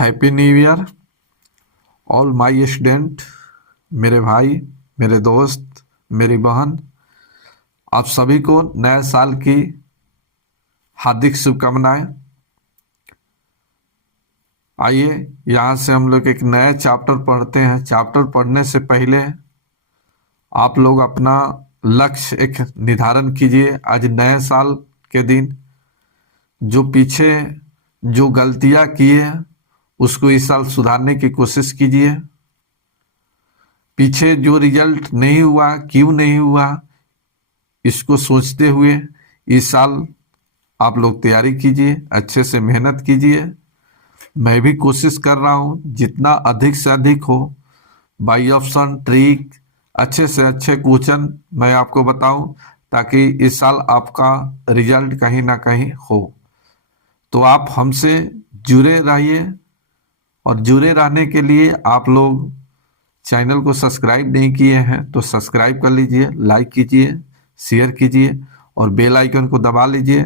Happy new year all my student, मेरे भाई, मेरे दोस्त, मेरी बहन, आप सभी को नए साल की हार्दिक शुभकामनाएं। आइए यहाँ से हम लोग एक नया चैप्टर पढ़ते हैं। चैप्टर पढ़ने से पहले आप लोग अपना लक्ष्य एक निर्धारण कीजिए। आज नए साल के दिन जो पीछे जो गलतियां किए उसको इस साल सुधारने की कोशिश कीजिए। पीछे जो रिजल्ट नहीं हुआ, क्यों नहीं हुआ, इसको सोचते हुए इस साल आप लोग तैयारी कीजिए, अच्छे से मेहनत कीजिए। मैं भी कोशिश कर रहा हूँ जितना अधिक से अधिक हो, बाई ऑप्शन ट्रिक, अच्छे से अच्छे क्वेश्चन मैं आपको बताऊं ताकि इस साल आपका रिजल्ट कहीं ना कहीं हो। तो आप हमसे जुड़े रहिए और जुड़े रहने के लिए आप लोग चैनल को सब्सक्राइब नहीं किए हैं तो सब्सक्राइब कर लीजिए, लाइक कीजिए, शेयर कीजिए और बेल आइकन को दबा लीजिए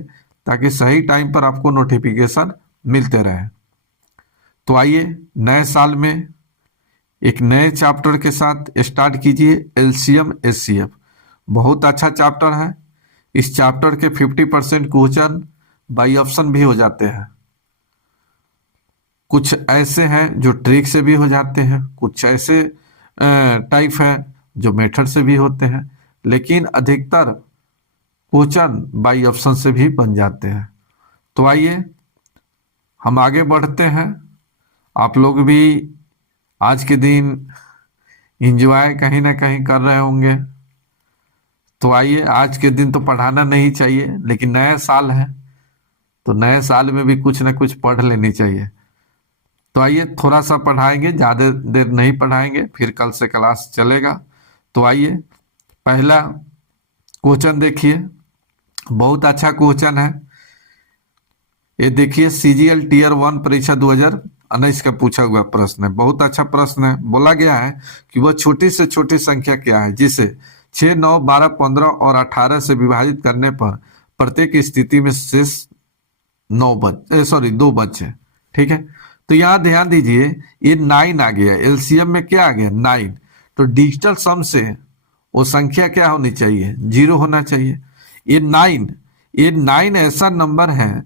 ताकि सही टाइम पर आपको नोटिफिकेशन मिलते रहे। तो आइए नए साल में एक नए चैप्टर के साथ स्टार्ट कीजिए। एलसीएम एचसीएफ बहुत अच्छा चैप्टर है। इस चैप्टर के 50% क्वेश्चन बाई ऑप्शन भी हो जाते हैं। कुछ ऐसे हैं जो ट्रिक से भी हो जाते हैं, कुछ ऐसे टाइप है जो मेथड से भी होते हैं, लेकिन अधिकतर क्वेश्चन बाई ऑप्शन से भी बन जाते हैं। तो आइए हम आगे बढ़ते हैं। आप लोग भी आज के दिन एंजॉय कहीं ना कहीं कर रहे होंगे। तो आइए, आज के दिन तो पढ़ाना नहीं चाहिए, लेकिन नया साल है तो नए साल में भी कुछ ना कुछ पढ़ लेनी चाहिए। तो आइए थोड़ा सा पढ़ाएंगे, ज़्यादा देर नहीं पढ़ाएंगे, फिर कल से क्लास चलेगा। तो आइए पहला क्वेश्चन देखिए, बहुत अच्छा क्वेश्चन है। ये देखिए सीजीएल टीयर 1 परीक्षा 2019 का पूछा हुआ प्रश्न है। बहुत अच्छा प्रश्न है। बोला गया है कि वह छोटी से छोटी संख्या क्या है जिसे 6, 9, 12, 15 और 18 से विभाजित करने पर प्रत्येक स्थिति में शेष 2 बचे। ठीक है, तो यहाँ ध्यान दीजिए, ये 9 आ गया, एलसीएम में क्या आ गया 9। तो डिजिटल सम से वो संख्या क्या होनी चाहिए, 0 होना चाहिए। ये 9 ऐसा नंबर है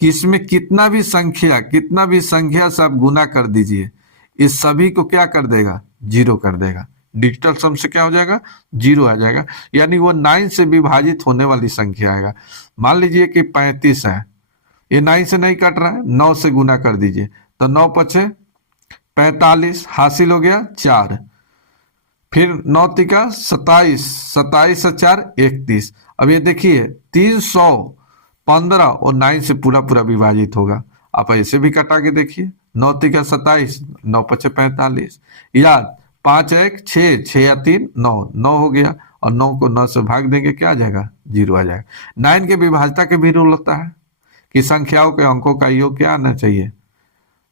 कि इसमें कितना भी संख्या से आप गुना कर दीजिए, इस सभी को क्या कर देगा, 0 कर देगा। डिजिटल सम से क्या हो जाएगा, 0 आ जाएगा, यानी वो 9 से विभाजित होने वाली संख्या आएगा। मान लीजिए कि 35 है, ये 9 से नहीं कट रहा है, 9 से गुना कर दीजिए तो 9 पचे 45, हासिल हो गया 4। फिर 9 तिका 27, 27 से 4 31। अब ये देखिए 315 और 9 से पूरा पूरा विभाजित होगा। आप ऐसे भी कटा के देखिए, 9 तिका 27, 9 पचे 45, याद 5 1 6, 6 या 3 9, 9 हो गया और 9 को 9 से भाग देंगे, क्या आ जाएगा, 0 आ जाएगा। 9 के विभाजता के भी रूल होता है कि संख्याओं के अंकों का योग क्या आना चाहिए,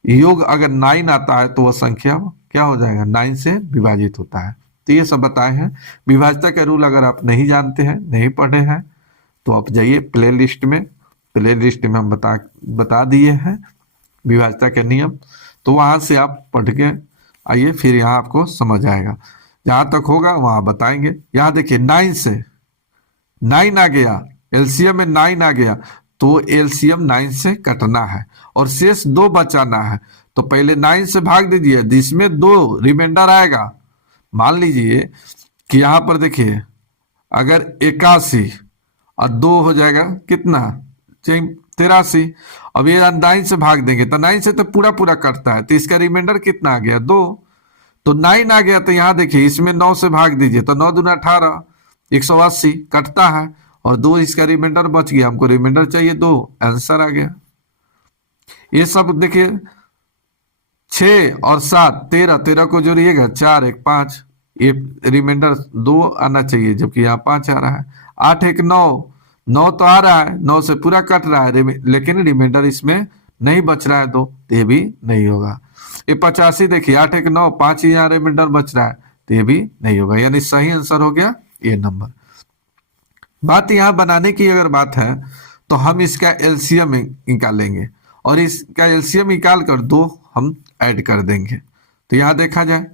योग अगर 9 आता है तो वह संख्या क्या हो जाएगा, 9 से विभाजित होता है। तो ये सब बताए हैं। विभाजता के रूल अगर आप नहीं जानते हैं, नहीं पढ़े हैं, तो आप जाइए प्ले लिस्ट में हम बता दिए हैं विभाजता के नियम, तो वहां से आप पढ़ के आइए, फिर यहाँ आपको समझ आएगा। जहां तक होगा वहां बताएंगे। यहाँ देखिए 9 से 9 आ गया, एलसीएम में 9 आ गया, तो एलसीएम 9 से कटना है और शेष 2 बचाना है। तो पहले 9 से भाग दीजिए, जिसमें 2 रिमाइंडर आएगा। मान लीजिए कि यहाँ पर देखिए, अगर 81 और 2 हो जाएगा कितना, 83। अब ये 9 से भाग देंगे तो 9 से तो पूरा पूरा कटता है, तो इसका रिमाइंडर कितना आ गया, 2। तो 9 आ गया, तो यहाँ देखिए इसमें 9 से भाग दीजिए तो 9 दूना 18, 180 कटता है और 2 इसका रिमाइंडर बच गया। हमको रिमाइंडर चाहिए 2, आंसर आ गया। ये सब देखिए 6 और 7 13, 13 को जोड़िएगा 4 1 5, ये रिमाइंडर 2 आना चाहिए जबकि यहाँ 5 आ रहा है। 8 1 9, 9 तो आ रहा है, 9 से पूरा कट रहा है, लेकिन रिमाइंडर इसमें नहीं बच रहा है 2, तो ये भी नहीं होगा। ये 85 देखिए, 8 1 9, 5 ही यहाँ रिमाइंडर बच रहा है, तो ये भी नहीं होगा, यानी सही आंसर हो गया ये नंबर। बात यहाँ बनाने की अगर बात है तो हम इसका एलसीएम निकालेंगे और इसका एलसीएम निकाल कर 2 हम ऐड कर देंगे। तो यहां देखा जाए,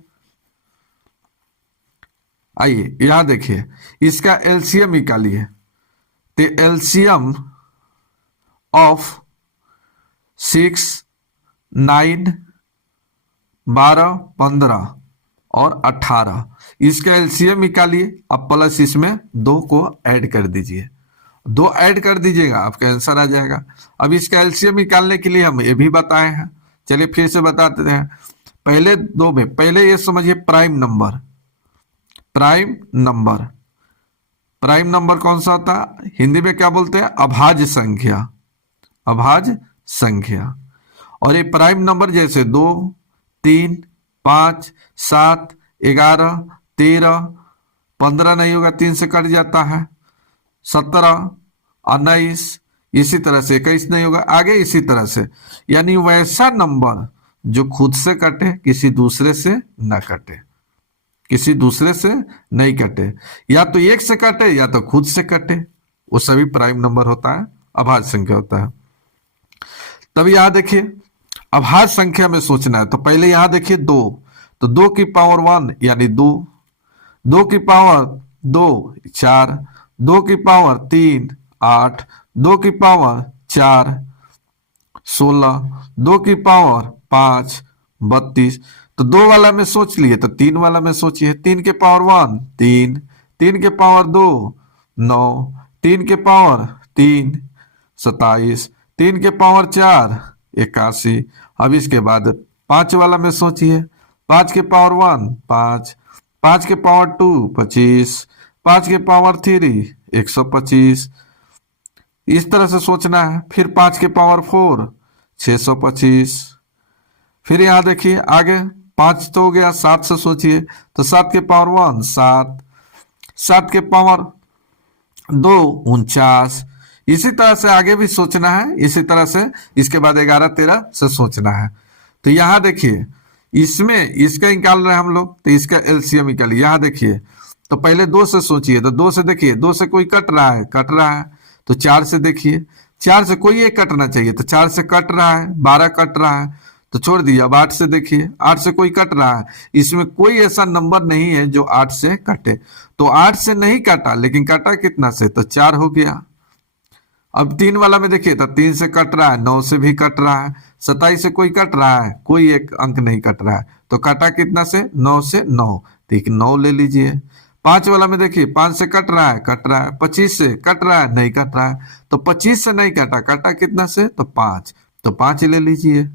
आइए यहां देखिए, इसका एलसीएम निकालिए। तो एलसीएम ऑफ 6, 9, 12, 15 और 18, इसका एलसीएम निकालिए। अब प्लस इसमें 2 को ऐड कर दीजिए, 2 ऐड कर दीजिएगा, आपका आंसर आ जाएगा। अब इसका एलसीएम निकालने के लिए हम ये भी बताए हैं, चलिए फिर से बताते हैं। पहले 2 में पहले ये समझिए prime number, prime number, prime number कौन सा होता है, हिंदी में क्या बोलते हैं, अभाज्य संख्या, अभाज्य संख्या। और ये प्राइम नंबर जैसे 2, 3, 5, 7, 11, 13, 15 नहीं होगा, 3 से कट जाता है, 17, 19, इसी तरह से 21 नहीं होगा, आगे इसी तरह से। यानी वैसा नंबर जो खुद से कटे, किसी दूसरे से न कटे, किसी दूसरे से नहीं कटे, या तो 1 से कटे या तो खुद से कटे, वो सभी प्राइम नंबर होता है, अभाज्य संख्या होता है। तब यहां देखिए अभाज्य संख्या में सोचना है, तो पहले यहां देखिए 2, तो 2 की पावर 1 यानी 2, 2 की पावर 2 4, 2 की पावर 3 8, 2 की पावर 4 16, 2 की पावर 5 32। तो 2 वाला में सोच लिए, तो 3 वाला में सोचिए। 3 के पावर 1 3, 3 के पावर 2 9, 3 के पावर 3 27, 3 के पावर 4 81। अब इसके बाद 5 वाला में सोचिए, 5 के पावर 1 5, 5 के पावर 2 25, 5 के पावर 3 125। इस तरह से सोचना है। फिर 5 के पावर 4 625। फिर यहां देखिए आगे 5 तो हो गया, 7 से सोचिए, तो 7 के पावर 1 7, 7 के पावर 2 49। इसी तरह से आगे भी सोचना है, इसी तरह से इसके बाद 11 13 से सोचना है। तो यहां देखिए इसमें इसका निकाल रहे हैं हम लोग, तो इसका एलसीएम निकालिए। यहां देखिए तो पहले 2 से सोचिए, तो 2 से देखिए, 2 से कोई कट रहा है, कट रहा है। तो 4 से देखिए, 4 से कोई एक कटना चाहिए, तो 4 से कट रहा है, 12 कट रहा है तो छोड़ दिया। अब 8 से देखिए, 8 से कोई कट रहा है, इसमें कोई ऐसा नंबर नहीं है जो 8 से कटे, तो 8 से नहीं काटा, लेकिन काटा कितना से, तो 4 हो गया। अब 3 वाला में देखिए, तो 3 से कट रहा है, 9 से भी कट रहा है, 27 से कोई कट रहा है, कोई एक अंक नहीं कट रहा है, तो काटा कितना से, 9 से 9, ठीक 9 ले लीजिए। 5 वाला में देखिए, 5 से कट रहा है, कट रहा है, 25 से कट रहा है, नहीं कट रहा है, तो 25 से नहीं काटा, काटा कितना से, तो 5, तो 5 ले लीजिए।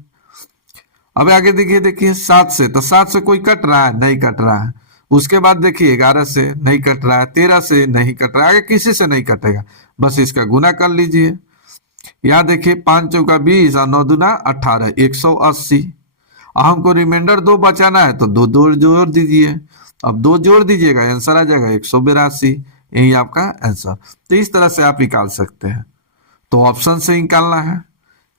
अब आगे देखिए, देखिए 7 से, तो 7 से कोई कट रहा है, नहीं कट रहा है। उसके बाद देखिए 11 से नहीं कट रहा है, 13 से नहीं कट रहा है, आगे किसी से नहीं कटेगा, बस इसका गुना कर लीजिए। यहाँ देखिए 5 चौका 20 और 9 दूना 18 180। हमको रिमाइंडर 2 बचाना है, तो 2 जोड़ दीजिए। अब 2 जोड़ दीजिएगा, आंसर आ जाएगा 182, यही आपका आंसर। तो इस तरह से आप निकाल सकते हैं। तो ऑप्शन से निकालना है,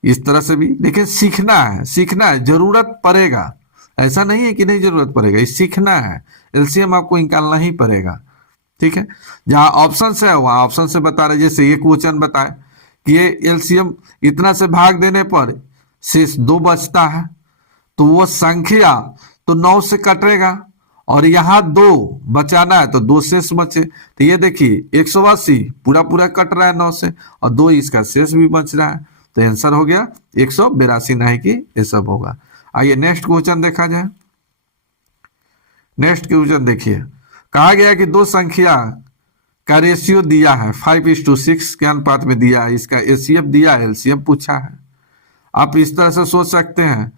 इस तरह से भी, लेकिन सीखना है, सीखना है, जरूरत पड़ेगा, ऐसा नहीं है कि नहीं जरूरत पड़ेगा, ये सीखना है। एलसीएम आपको निकालना ही पड़ेगा, ठीक है। जहां ऑप्शन से है वहां ऑप्शन से बता रहे, जैसे ये क्वेश्चन बताए कि ये एलसीएम इतना से भाग देने पर शेष 2 बचता है, तो वो संख्या तो 9 से कटेगा, और यहाँ 2 बचाना है, तो 2 शेष बचे। तो ये देखिए 180 पूरा पूरा कट रहा है 9 से, और 2 इसका शेष भी बच रहा है, तो आंसर हो गया 182, नहीं कि ये सब होगा। आइए नेक्स्ट क्वेश्चन देखा जाए। नेक्स्ट क्वेश्चन देखिए, कहा गया कि 2 संख्या का रेशियो दिया है 5:6 के अनुपात में दिया है, इसका एचसीएफ दिया है, एलसीएम पूछा है। आप इस तरह से सोच सकते हैं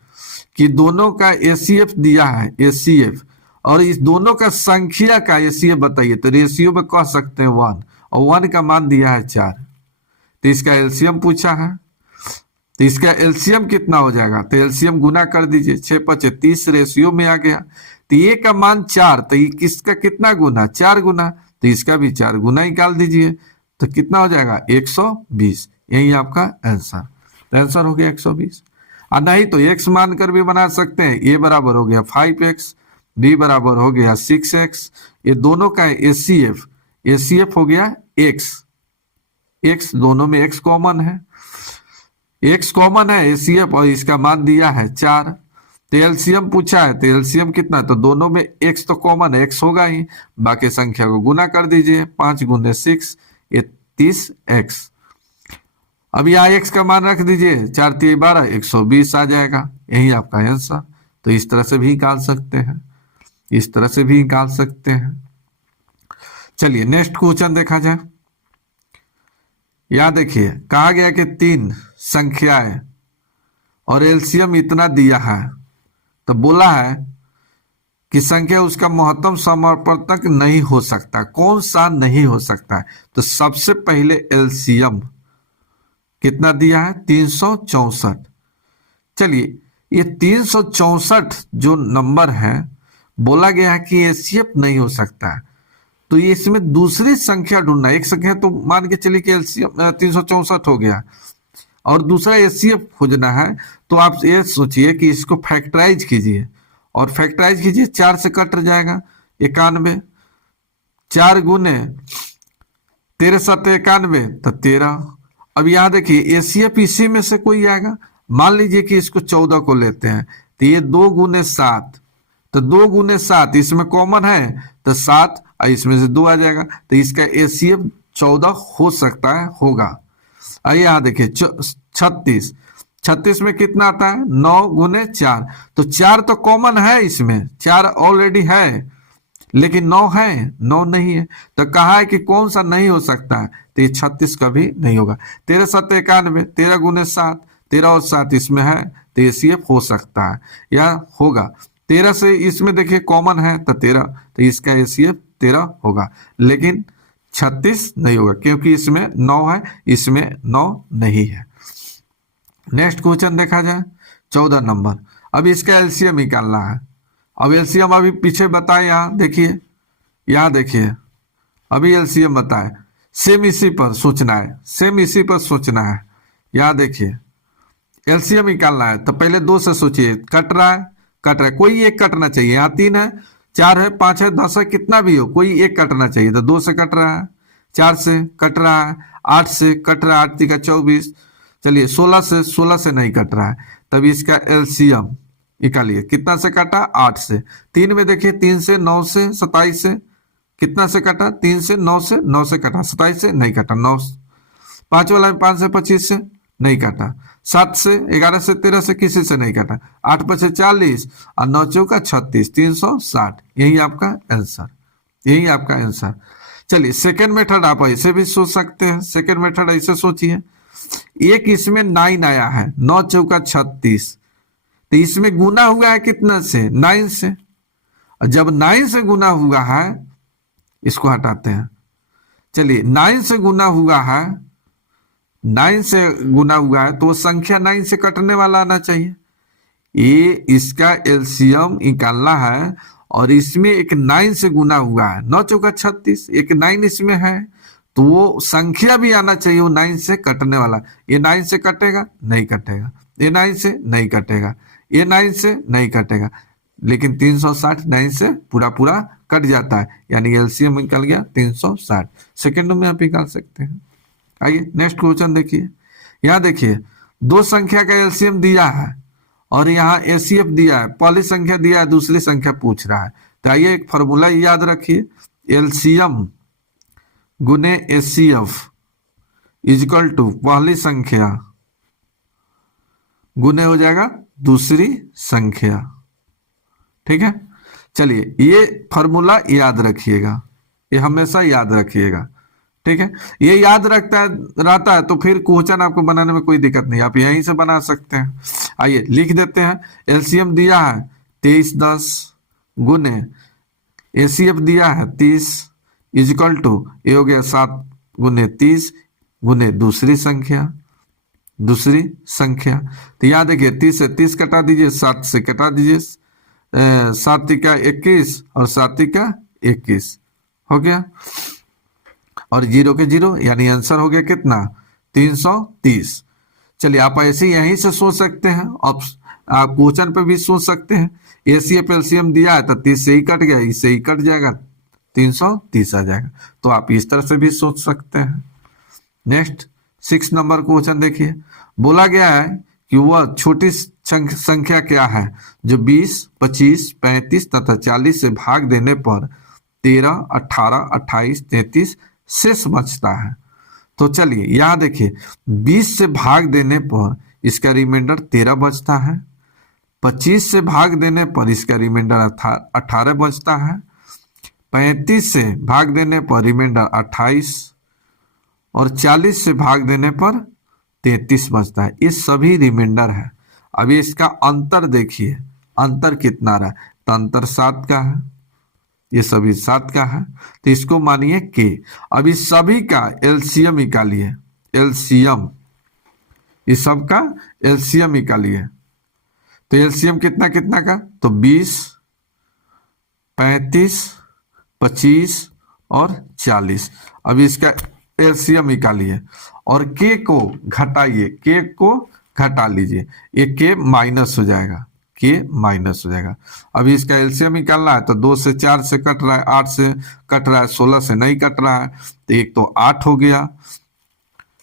कि दोनों का एचसीएफ दिया है, एचसीएफ, और इस दोनों का संख्या का एचसीएफ बताइए, तो रेशियो में कह सकते हैं 1, और 1 का मान दिया है 4, तो इसका एलसीएम पूछा है। तो इसका एलसीएम कितना हो जाएगा, तो एलसीएम गुना कर दीजिए, 6 5 30 रेशियो में आ गया। तो ये का मान 4, तो ये किसका कितना गुना, 4 गुना, तो इसका भी 4 गुना निकाल दीजिए, तो कितना हो जाएगा 120, यही आपका आंसर। तो आंसर हो गया 120। और नहीं तो x मानकर भी बना सकते हैं, a बराबर हो गया 5x, b बराबर हो गया 6x, ये दोनों का एचसीएफ, एचसीएफ हो गया x, x दोनों में x कॉमन है, x कॉमन है एचसीएफ, और इसका मान दिया है 4, तो एलसीएम पूछा है, तो एलसीएम कितना, तो दोनों में एक्स तो कॉमन है, एक्स होगा ही, बाकी संख्या को गुना कर दीजिए, 5 गुने 6 ये 30 एक्स। अब यहाँ एक्स का मान रख दीजिए, 4 3 12 120 आ जाएगा, यही आपका आंसर। तो इस तरह से भी निकाल सकते हैं, इस तरह से भी निकाल सकते हैं। चलिए नेक्स्ट क्वेश्चन देखा जाए। यहां देखिए कहा गया कि 3 संख्याएं और एलसीएम इतना दिया है, तो बोला है कि संख्या उसका महत्तम समापवर्तक नहीं हो सकता। कौन सा नहीं हो सकता है? तो सबसे पहले एलसीएम कितना दिया है, 364। चलिए ये 364 जो नंबर है, बोला गया है कि एचसीएफ नहीं हो सकता है, तो ये इसमें दूसरी संख्या ढूंढना। एक संख्या तो मान के चलिए कि एलसीएम 364 हो गया, और दूसरा एचसीएफ खोजना है, तो आप ये सोचिए कि इसको फैक्टराइज कीजिए, और फैक्टराइज कीजिए, 4 से कट जाएगा 91, 4 गुने 13 7 91 तो 13। अब यहां देखिए एचसीएफ इसी में से कोई आएगा, मान लीजिए कि इसको 14 को लेते हैं, तो ये 2 गुने 7, तो 2 गुने 7 इसमें कॉमन है, तो 7 और इसमें से 2 आ जाएगा, तो इसका एचसीएफ 14 हो सकता है, होगा। आइए यहाँ देखिए 36, 36 में कितना आता है, 9 गुने 4, तो 4 तो कॉमन है, इसमें 4 ऑलरेडी है, लेकिन 9 है, 9 नहीं है, तो कहा है कि कौन सा नहीं हो सकता है, तो ये 36 कभी नहीं होगा। 13 7 91, 13 गुने 7, 13 और 7 इसमें है, तो ये सीएफ हो सकता है या होगा। 13 से इसमें देखिए कॉमन है, तो 13, तो इसका एसीएफ 13 होगा, लेकिन 36 नहीं होगा, क्योंकि इसमें 9 है, इसमें 9 नहीं है। नेक्स्ट क्वेश्चन देखा जाए 14 नंबर। अब इसका एलसीएम निकालना है। अब एलसीएम अभी पीछे बताए, यहाँ देखिए, यहाँ देखिए अभी एलसीएम बताए, सेम इसी पर सोचना है, सेम इसी पर सोचना है। यहाँ देखिए एलसीएम निकालना है, तो पहले 2 से सोचिए, कट रहा है, कट रहा है, कोई एक कटना चाहिए। यहाँ 3 है, 4 है, 5 है, 10 है, कितना भी हो, कोई एक कटना चाहिए, तो 2 से कट रहा है, 4 से कट रहा है, 8 से कट रहा है, 8 3 24, चलिए 16 से नहीं कट रहा है, तब इसका एलसीएम निकालिए। कितना से काटा, 8 से। 3 में देखिए 3 से 9 से 27 से कितना से काटा, 3 से 9 से 9 से काटा, 27 से नहीं काटा, 9। 5 वाला में 5 से 25 से नहीं काटा, 7 से 11 से 13 से किसी से नहीं काटा, 8 5 40 और 9 चौका 36, 360। यही आपका आंसर, यही आपका आंसर। चलिए सेकेंड मेथड आप ऐसे भी सोच सकते हैं। सेकेंड मेथड ऐसे सोचिए, एक इसमें 9 आया है, 9 चौका 36, तो इसमें गुना हुआ है कितना से, 9 से। और जब 9 से गुना हुआ है, इसको हटाते हैं, चलिए 9 से गुना हुआ है, 9 से गुना हुआ है, तो वो संख्या 9 से कटने वाला आना चाहिए। ये इसका एलसीएम निकालना है, और इसमें एक 9 से गुना हुआ है, 9 चौका 36, एक 9 इसमें है, तो वो संख्या भी आना चाहिए, वो 9 से कटने वाला। ये 9 से कटेगा, नहीं कटेगा, ये 9 से नहीं कटेगा, ये 9 से नहीं कटेगा, लेकिन 360 9 से पूरा पूरा कट जाता है, यानी एलसीएम निकल गया 360। सेकेंड में आप निकाल सकते हैं। आइए नेक्स्ट क्वेश्चन देखिए। यहाँ देखिए 2 संख्या का एलसीएम दिया है, और यहाँ एसीएफ दिया है, पहली संख्या दिया है, दूसरी संख्या पूछ रहा है, तो आइए एक फॉर्मूला याद रखिए, एलसीएम गुने एसीएफ इजकल टू पहली संख्या गुने हो जाएगा दूसरी संख्या। ठीक है, चलिए ये फॉर्मूला याद रखिएगा, ये हमेशा याद रखिएगा। ठीक है, ये याद रहता है तो फिर क्वेश्चन आपको बनाने में कोई दिक्कत नहीं, आप यहीं से बना सकते हैं। आइए लिख देते हैं, एलसीएम दिया है 23 10 गुने एसीएफ दिया है 30 इजकल टू ये हो गया 7 गुने 30 गुने दूसरी संख्या। तो यहाँ देखिए 30 से 30 कटा दीजिए, 7 से कटा दीजिए, 7 का 21 और 7 का 21 हो गया, और 0 के 0, यानी आंसर हो गया कितना, 330। चलिए आप ऐसे यहीं से सोच सकते हैं, आप क्वेश्चन पे भी सोच सकते हैं। एसीएफ एलसीएम दिया है, तो 30 से ही कट गया, इससे ही कट जाएगा, 330 आ जाएगा, तो आप इस तरह से भी सोच सकते हैं। नेक्स्ट 6 नंबर क्वेश्चन देखिए, बोला गया है कि वह छोटी संख्या क्या है जो 20, 25, 35 तथा 40 से भाग देने पर 13, 18, 28, 33 शेष बचता है। तो चलिए यहाँ देखिए 20 से भाग देने पर इसका रिमाइंडर 13 बचता है, 25 से भाग देने पर इसका रिमाइंडर 18 बचता है, 35 से भाग देने पर रिमाइंडर 28 और 40 से भाग देने पर 33 बचता है। ये सभी रिमाइंडर है। अभी इसका अंतर देखिए, अंतर कितना रहा, तो अंतर 7 का है, ये सभी 7 का है, तो इसको मानिए के। अभी सभी का एलसीएम निकालिए, एलसीएम, इस सब का एलसीएम निकालिए। तो एलसीएम कितना कितना का, तो 20, 35, 25 और 40। अभी इसका एलसीएम निकालिए और के को घटाइए, के को घटा लीजिए, ये के माइनस हो जाएगा, के माइनस हो जाएगा। अभी इसका एलसीएम निकालना है तो 2 से 4 से कट रहा है, 8 से कट रहा है, 16 से नहीं कट रहा है, तो एक तो 8 हो गया,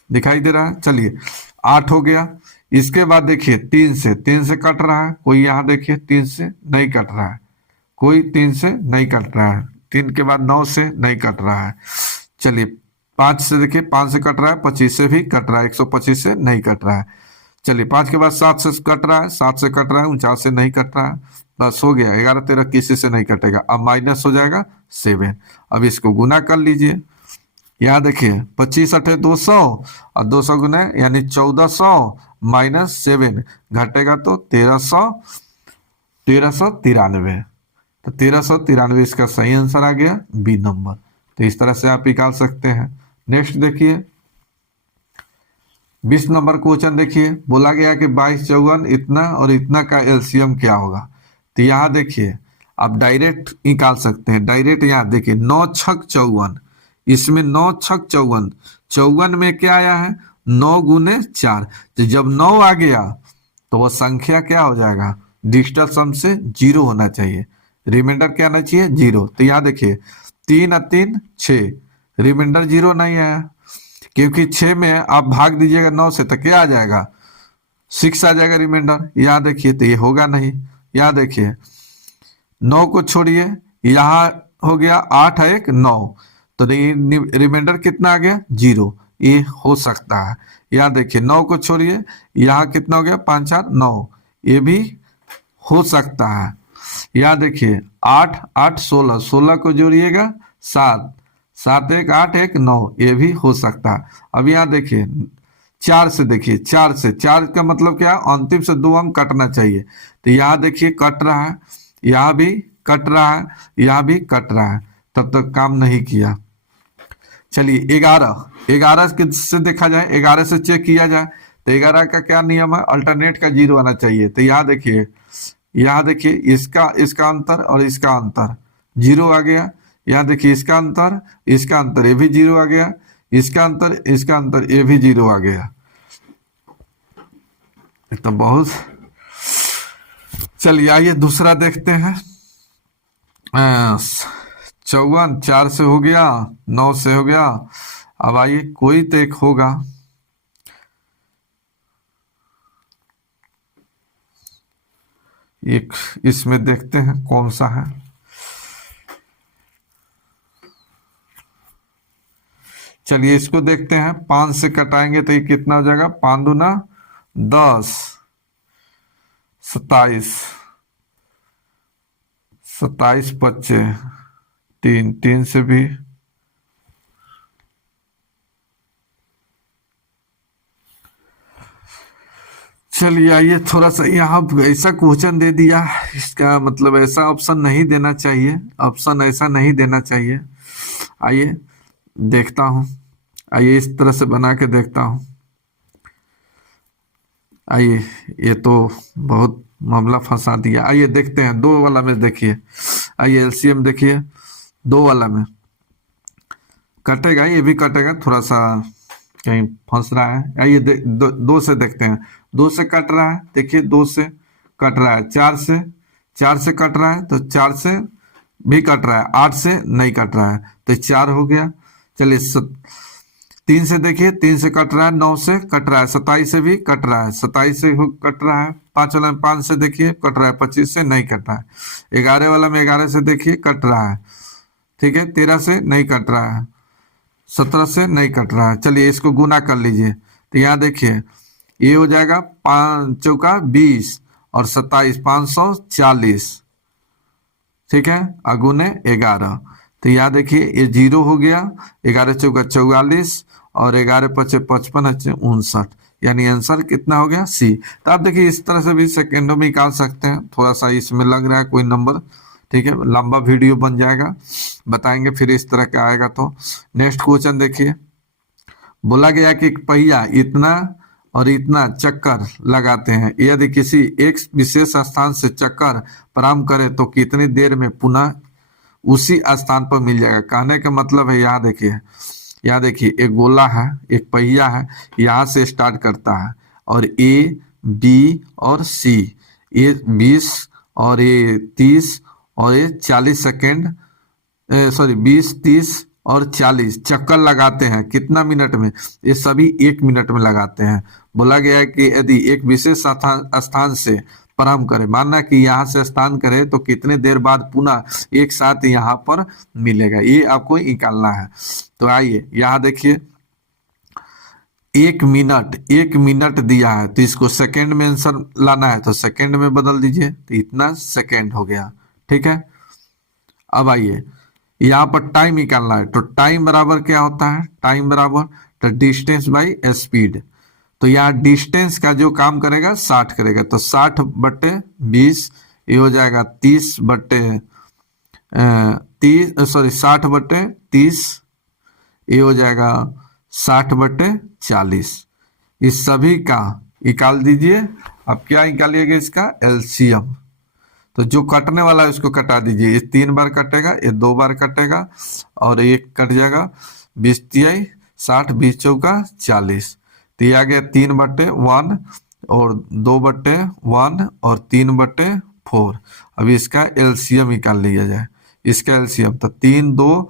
दिखाई दे रहा है। चलिए 8 हो गया। इसके बाद देखिए 3 से कट रहा है, कोई यहाँ देखिए 3 से नहीं कट रहा है, कोई 3 से नहीं कट रहा है, 3 के बाद 9 से नहीं कट रहा है। चलिए 5 से देखिए, 5 से कट रहा है, 25 से भी कट रहा है, 125 से नहीं कट रहा है। चलिए 5 के बाद 7 से कट रहा है, 7 से कट रहा है, 49 से नहीं कट रहा है, बस हो गया। 11, 13 किसी से नहीं कटेगा। अब माइनस हो जाएगा 7। अब इसको गुना कर लीजिए, यहाँ देखिए 25 अठे 200 और 200 गुने यानी 1400 माइनस 7 घटेगा तो 1393। तो 1393 इसका सही आंसर आ गया, बी नंबर। तो इस तरह से आप निकाल सकते हैं। नेक्स्ट देखिए 20 नंबर क्वेश्चन देखिए, बोला गया कि 22, 54 इतना और इतना का एलसीएम क्या होगा। तो यहाँ देखिए आप डायरेक्ट निकाल सकते हैं, डायरेक्ट यहाँ देखिए 9 छक 54, इसमें 9 छक 54, 54 में क्या आया है 9 गुने 4। तो जब 9 आ गया तो वह संख्या क्या हो जाएगा, डिजिटल सम से 0 होना चाहिए, रिमाइंडर क्या आना चाहिए 0। तो यहाँ देखिए 3 और 3 6, रिमाइंडर 0 नहीं आया, क्योंकि 6 में आप भाग दीजिएगा 9 से तो क्या आ जाएगा 6 आ जाएगा रिमाइंडर। यहाँ देखिए तो ये होगा नहीं। यहाँ देखिए 9 को छोड़िए, यहाँ हो गया 8 है 1 9, तो रिमाइंडर कितना आ गया 0, ये हो सकता है। यहाँ देखिए 9 को छोड़िए, यहाँ कितना हो गया 5 4 9, ये भी हो सकता है। यहाँ देखिए 8 8 16, 16 को जोड़िएगा 7 7 1 8 1 9, ये भी हो सकता है। अब यहाँ देखिए 4 से देखिए, 4 का मतलब क्या, अंतिम से 2 अंक कटना चाहिए। तो यहाँ देखिए कट रहा है, यहाँ भी कट रहा है, यहाँ भी कट रहा है, तब तक काम नहीं किया। चलिए 11 से देखा जाए, 11 से चेक किया जाए तो 11 का क्या नियम है, अल्टरनेट का 0 आना चाहिए। तो यहाँ देखिए इसका अंतर और इसका अंतर 0 आ गया। यहाँ देखिए इसका अंतर ये भी 0 आ गया, इसका अंतर ये भी 0 आ गया। तो बहुत, चलिए आइए दूसरा देखते हैं। 54 4 से हो गया, 9 से हो गया। अब आइए कोई तो एक होगा, एक इसमें देखते हैं कौन सा है। चलिए इसको देखते हैं, 5 से कटाएंगे तो ये कितना हो जाएगा, 5 दूना 10, 27 27 बच्चे 3 से भी, चलिए आइए थोड़ा सा यहाँ ऐसा क्वेश्चन दे दिया, इसका मतलब ऐसा ऑप्शन नहीं देना चाहिए, ऑप्शन ऐसा नहीं देना चाहिए। आइए देखता हूँ, आइए इस तरह से बना के देखता हूँ। आइए ये तो बहुत मामला फंसा दिया। आइए देखते हैं 2 वाला में देखिए, आइए एलसीएम देखिए 2 वाला में कटेगा, ये भी कटेगा, थोड़ा सा कहीं फंस रहा है। आइए 2 से देखते हैं, 2 से कट रहा है, देखिए 2 से कट रहा है, 4 से कट रहा है, तो 4 से भी कट रहा है, 8 से नहीं कट रहा है, तो 4 हो गया। चलिए 3 से देखिए, 3 से कट रहा है, 9 से कट रहा है, 27 से भी कट रहा है, 27 से कट रहा है, 5 वाला में 5 से देखिए कट रहा है, 25 से नहीं कट रहा है, 11 वाला में 11 से देखिए कट रहा है, ठीक है, 13 से नहीं कट रहा है, 17 से नहीं कट रहा है। चलिए इसको गुना कर लीजिए, तो यहाँ देखिए ये हो जाएगा 5 चौका 20 और 27 540, ठीक है, अगुने 11। तो यहाँ देखिए ये 0 हो गया, 11 चौका 44 और 11 पचे 55 59, यानी आंसर कितना हो गया सी। तो आप देखिए इस तरह से भी सेकेंडों में निकाल सकते हैं, थोड़ा सा इसमें लग रहा है कोई नंबर, ठीक है, लंबा वीडियो बन जाएगा, बताएंगे फिर इस तरह का आएगा। तो नेक्स्ट क्वेश्चन देखिए, बोला गया कि एक पहिया इतना और इतना चक्कर लगाते हैं, यदि किसी एक विशेष स्थान से चक्कर प्रारंभ करे तो कितनी देर में पुनः उसी स्थान पर मिल जाएगा। कहने का मतलब है, यहाँ देखिए एक गोला है, एक पहिया है, यहाँ से स्टार्ट करता है और ए बी और सी, ये 20 और ये 30 और ये 40 सेकेंड, सॉरी 20 30 और 40 चक्कर लगाते हैं, कितना मिनट में, ये सभी 1 मिनट में लगाते हैं। बोला गया है कि यदि एक विशेष स्थान से प्रारंभ करें, मानना कि यहाँ से स्थान करें तो कितने देर बाद पुनः एक साथ यहाँ पर मिलेगा, ये आपको निकालना है। तो आइए यहाँ देखिए 1 मिनट दिया है, तो इसको सेकेंड में आंसर लाना है तो सेकेंड में बदल दीजिए, तो इतना सेकेंड हो गया, ठीक है। अब आइए यहाँ पर टाइम निकालना है, तो टाइम बराबर क्या होता है, टाइम बराबर तो डिस्टेंस बाई स्पीड। तो यहाँ डिस्टेंस का जो काम करेगा 60 करेगा, तो 60 बट्टे 20 ये हो जाएगा 30 बट्टे 60 बट्टे 30 ये हो जाएगा 60 बट्टे 40। इस सभी का निकाल दीजिए। अब क्या निकालिएगा, इसका एलसीएम। तो जो कटने वाला है उसको कटा दीजिए, ये 3 बार कटेगा, ये 2 बार कटेगा और एक कट जाएगा, 20 तिहाई 60, 20 चौका 40, तो ये आ गया 3/1 और 2/1 और 3/4। अब इसका एलसीएम निकाल लिया जाए, इसका एलसीएम तो 3 2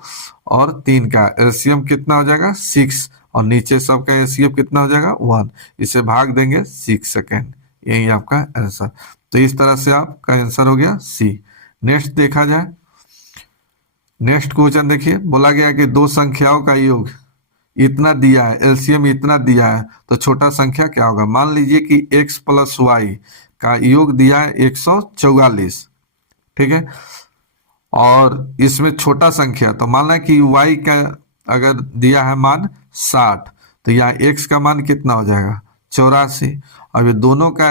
और 3 का एलसीएम कितना हो जाएगा 6 और नीचे सबका एलसीएम कितना हो जाएगा 1, इसे भाग देंगे 6 सेकेंड, यही आपका आंसर। तो इस तरह से आपका आंसर हो गया सी। नेक्स्ट देखा जाए, नेक्स्ट क्वेश्चन देखिए, बोला गया कि दो संख्याओं का योग इतना दिया है, एलसीएम इतना दिया है, तो छोटा संख्या क्या होगा। मान लीजिए कि x + y का योग दिया है 144, ठीक है, और इसमें छोटा संख्या, तो मानना कि y का अगर दिया है मान 60, तो यहाँ x का मान कितना हो जाएगा 84। अब ये दोनों का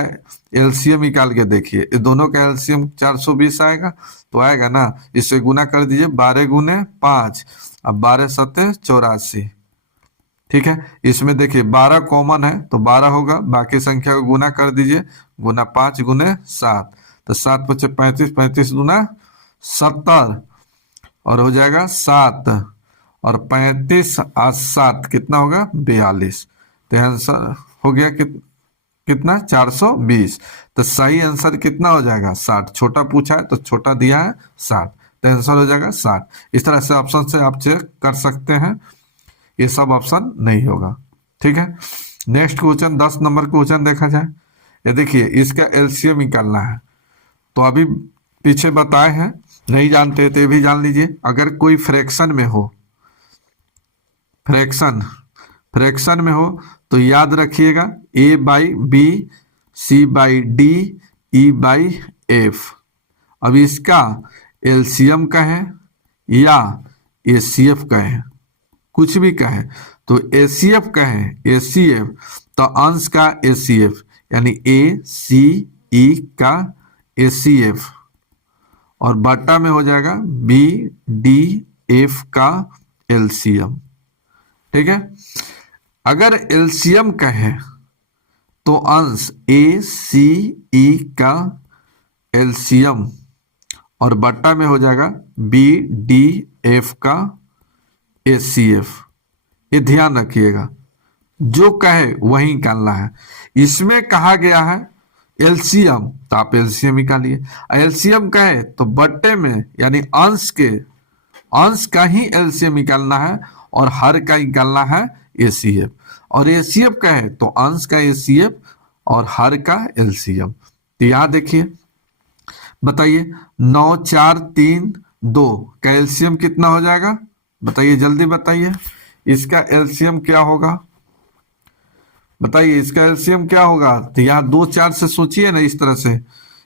एलसीएम निकाल के देखिए, ये दोनों का एलसीएम 420 आएगा, तो आएगा ना, इससे गुना कर दीजिए 12 × 5, अब 12 × 7 = 84, ठीक है। इसमें देखिए 12 कॉमन है तो 12 होगा, बाकी संख्या को गुना कर दीजिए, गुना 5 × 7, तो 7 × 5 = 35, 35 × 70 और हो जाएगा 7 और 35 और 7 कितना होगा 42। तो आंसर हो गया कितना 420। तो सही आंसर कितना हो जाएगा 60, छोटा पूछा है तो छोटा दिया है 60, तो आंसर हो जाएगा 60। इस तरह से ऑप्शन से आप चेक कर सकते हैं, ये सब ऑप्शन नहीं होगा, ठीक है। नेक्स्ट क्वेश्चन 10 नंबर क्वेश्चन देखा जाए, ये देखिए इसका एलसीएम निकालना है, तो अभी पीछे बताए हैं, नहीं जानते तो ये भी जान लीजिए। अगर कोई फ्रैक्शन में हो, फ्रैक्शन में हो तो याद रखिएगा a/b, c/d, e/f। अब इसका एलसीएम कहें या एसीएफ कहें, कुछ भी कहें, तो एसीएफ कहें, एसीएफ तो अंश का एसीएफ यानी ACE का एसीएफ और बट्टा में हो जाएगा BDF का एलसीएम, ठीक है। अगर एलसीएम कहें तो अंश ACE का एलसीएम और बट्टा में हो जाएगा BDF का एसीएफ। ये ध्यान रखिएगा, जो कहे वही निकालना है। इसमें कहा गया है एलसीएम, तो आप एलसीएम निकालिए। एलसीएम कहे तो बट्टे में यानी अंश का ही एलसीएम निकालना है और हर का निकालना है एसीएफ, और एसीएफ का है तो अंश का एसीएफ और हर का एलसीएम। तो यहां देखिए, बताइए 9 4 3 2 का एलसीएम कितना हो जाएगा, बताइए जल्दी बताइए, इसका एलसीएम क्या होगा, बताइए इसका एलसीएम क्या होगा। तो यहाँ 2 4 से सोचिए ना, इस तरह से,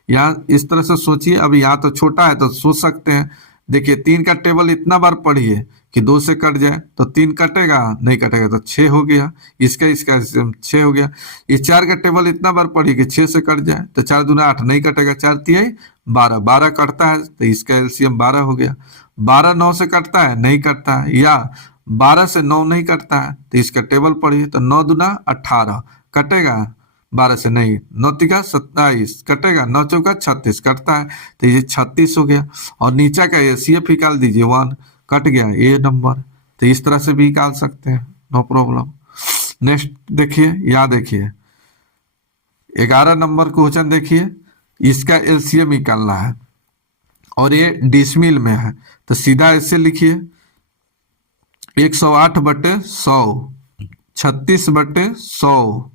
यहाँ इस तरह से सोचिए। अब यहाँ तो छोटा है तो सोच सकते हैं, देखिए 3 का टेबल इतना बार पढ़िए कि 2 से कट जाए, तो 3 कटेगा नहीं, कटेगा तो 6 हो गया, इसका इसका 6 हो गया। ये 4 का टेबल इतना बार पढ़िए कि 6 से कट जाए, तो 4 दूना 8 नहीं कटेगा, 4 तिहाई 12, 12 कटता है तो इसका एलसीएम 12 हो गया। 12 9 से कटता है, नहीं कटता है, या 12 से 9 नहीं कटता है तो इसका टेबल पढ़िए, तो 9 दूना 18 कटेगा, 12 से नहीं, 9 तिका 27 कटेगा, 9 चौका 36 कटता है, तो ये 36 हो गया। और नीचा का एसीएफ निकाल दीजिए, 1 कट गया ये नंबर। तो इस तरह से भी निकाल सकते हैं, नो प्रॉब्लम। नेक्स्ट देखिए, यहाँ देखिए 11 नंबर क्वेश्चन देखिए, इसका एलसीएम निकालना है और ये डिसमिल में है, तो सीधा ऐसे लिखिए 108/100, 36/100,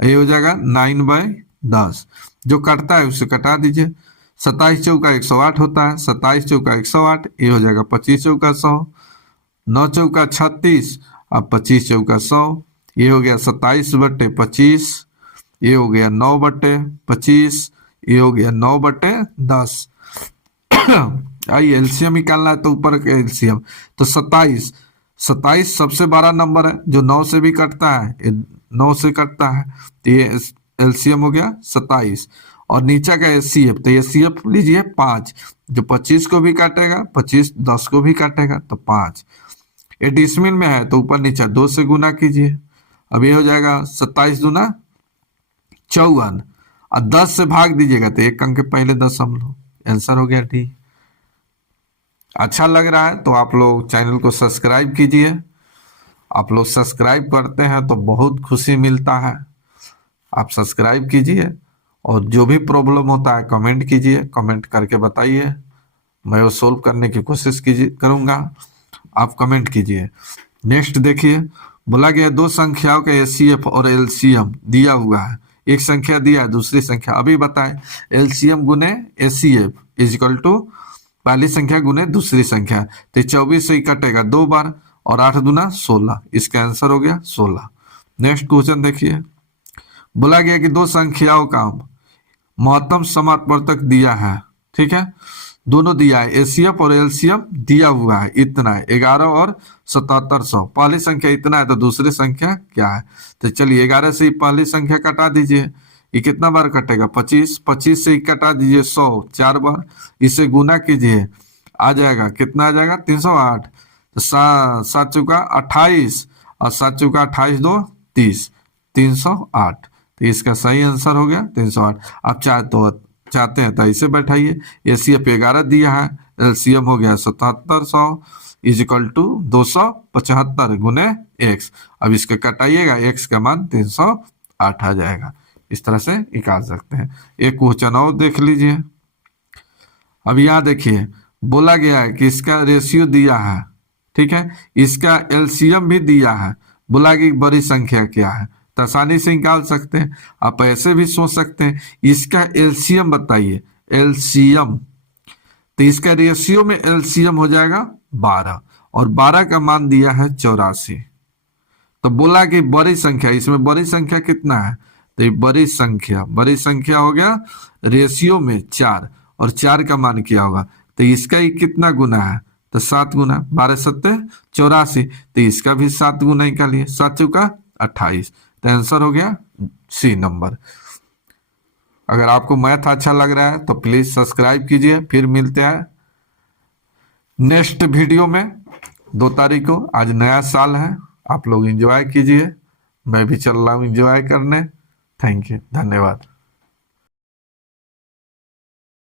ये हो जाएगा 9/10। जो कटता है उसे कटा दीजिए, 27 चौका 108 होता है, 27 चौका 108, ये हो जाएगा 25 चौका 100, 9 चौका 36, अब 25 चौका 100, ये हो गया 27/25, ये हो गया 9/25, ये हो गया 9/10। आइए एलसीएम निकालना है, तो ऊपर का एलसीएम, तो 27 सबसे बड़ा नंबर है जो 9 से भी कटता है, 9 से कटता है, तो ये एलसीएम हो गया 27। और नीचे का एचसीएफ, तो एचसीएफ लीजिए 5, जो 25 को भी काटेगा, 25 10 को भी काटेगा, तो 5। ये डिसमिल में है तो ऊपर नीचे 2 से गुना कीजिए, अब ये हो जाएगा 27 दूना 54, और 10 से भाग दीजिएगा तो एक अंक के पहले 10 हम लो, आंसर हो गया डी। अच्छा लग रहा है तो आप लोग चैनल को सब्सक्राइब कीजिए, आप लोग सब्सक्राइब करते हैं तो बहुत खुशी मिलता है, आप सब्सक्राइब कीजिए, और जो भी प्रॉब्लम होता है कमेंट कीजिए, कमेंट करके बताइए, मैं वो सोल्व करने की कोशिश करूंगा, आप कमेंट कीजिए। नेक्स्ट देखिए, बोला गया 2 संख्याओं का एचसीएफ और एलसीएम दिया हुआ है, एक संख्या दिया है दूसरी संख्या, अभी बताएं एलसीएम गुने एचसीएफ इज इक्वल टू पहली संख्या गुने दूसरी संख्या, तो 24 से ही कटेगा 2 बार, और 8 दूना 16, इसका आंसर हो गया 16। नेक्स्ट क्वेश्चन देखिए, बोला गया कि 2 संख्याओं का महत्तम समापवर्तक दिया है, ठीक है, दोनों दिया है, एचसीएफ और एलसीएम दिया हुआ है, इतना है 11 और 7700, पहली संख्या इतना है तो दूसरी संख्या क्या है। तो चलिए 11 से ही पहली संख्या कटा दीजिए, ये कितना बार कटेगा 25, 25 से ही कटा दीजिए 100 4 बार, इसे गुना कीजिए, आ जाएगा कितना, आ जाएगा 308, तो 7 चौका 28, और 7 चौका 28 2 30, 308, तो इसका सही आंसर हो गया 308। आप चाहते हैं तो इसे बैठाइए, एचसीएफ 11 दिया है, एलसीएम हो गया 7700 इज इक्वल टू 275 गुने एक्स, अब इसके कटाइएगा, एक्स का मान 308 आ जाएगा, इस तरह से निकाल सकते हैं। एक क्वेश्चन और देख लीजिए, अब यहाँ देखिए बोला गया है कि इसका रेशियो दिया है, ठीक है, इसका एलसीएम भी दिया है, बोला कि बड़ी संख्या क्या है, तो आसानी से निकाल सकते हैं। आप ऐसे भी सोच सकते हैं, इसका एलसीएम बताइए, एलसीएम, तो इसका रेशियो में एलसीएम हो जाएगा 12, और 12 का मान दिया है 84, तो बोला कि बड़ी संख्या, इसमें बड़ी संख्या कितना है, तो ये बड़ी संख्या हो गया रेशियो में 4, और 4 का मान क्या होगा, तो इसका ही कितना गुना है, तो 7 गुना, 12 7 84, तो इसका भी 7 गुना निकालिए, 7 चौका 28, तो आंसर हो गया सी नंबर। अगर आपको मैथ अच्छा लग रहा है तो प्लीज सब्सक्राइब कीजिए, फिर मिलते हैं नेक्स्ट वीडियो में 2 तारीख को। आज नया साल है, आप लोग एंजॉय कीजिए, मैं भी चल रहा हूँ एंजॉय करने। थैंक यू, धन्यवाद।